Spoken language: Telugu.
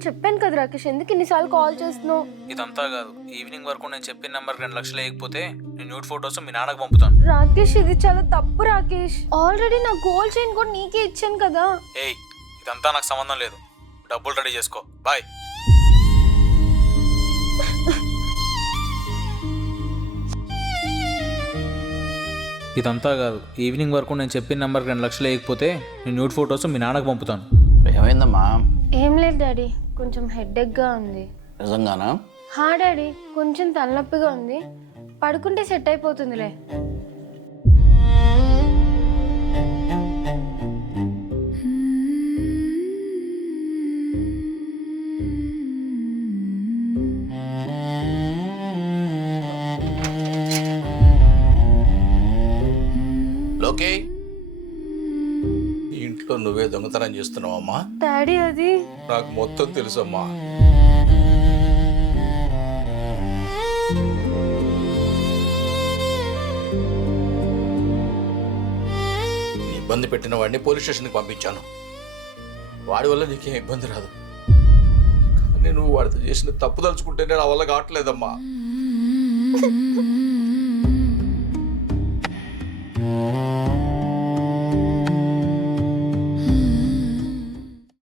అని చెప్పాను కదా రాకేష్, ఎందుకు ఇన్నిసార్లు కాల్ చేస్తున్నావు? ఇదంతా కాదు, ఈవినింగ్ వరకు నేను చెప్పిన నెంబర్కి 2 లక్షలు వేయకపోతే నేను న్యూడ్ ఫొటోస్ మీ నాన్నకు పంపుతాను. రాకేష్ ఇది చాలా తప్పు రాకేష్. ఆల్రెడీ నా గోల్డ్ చైన్ కూడా నీకే ఇచ్చాను కదా. ఏయ్, ఇదంతా నాకు సంబంధం లేదు. డబ్బులు రెడీ చేసుకో. బాయ్. ఇదంతా కాదు, ఈవినింగ్ వరకు నేను చెప్పిన నెంబర్కి 2 లక్షలు వేయకపోతే నేను న్యూడ్ ఫొటోస్ మీ నాన్నకు పంపుతాను. ఏమైందమ్మా? ఏం లేదు డాడీ, కొంచెం హెడ్ఏక్గా ఉంది. నిజంగానా? హా డాడీ, కొంచెం తలనొప్పిగా ఉంది, పడుకుంటే సెట్ అయిపోతుందిలే. లోకే, ఇంట్లో నువ్వే దొంగతనం చేస్తున్నావమ్మా? డాడీ అది నాకు మొత్తం తెలుసమ్మా. ఇబ్బంది పెట్టిన వాడిని పోలీస్ స్టేషన్కి పంపించాను. వాడి వల్ల నీకేం ఇబ్బంది రాదు, కానీ నువ్వు వాడితో చేసిన తప్పు తలుచుకుంటేనే నా వల్ల కావట్లేదమ్మా.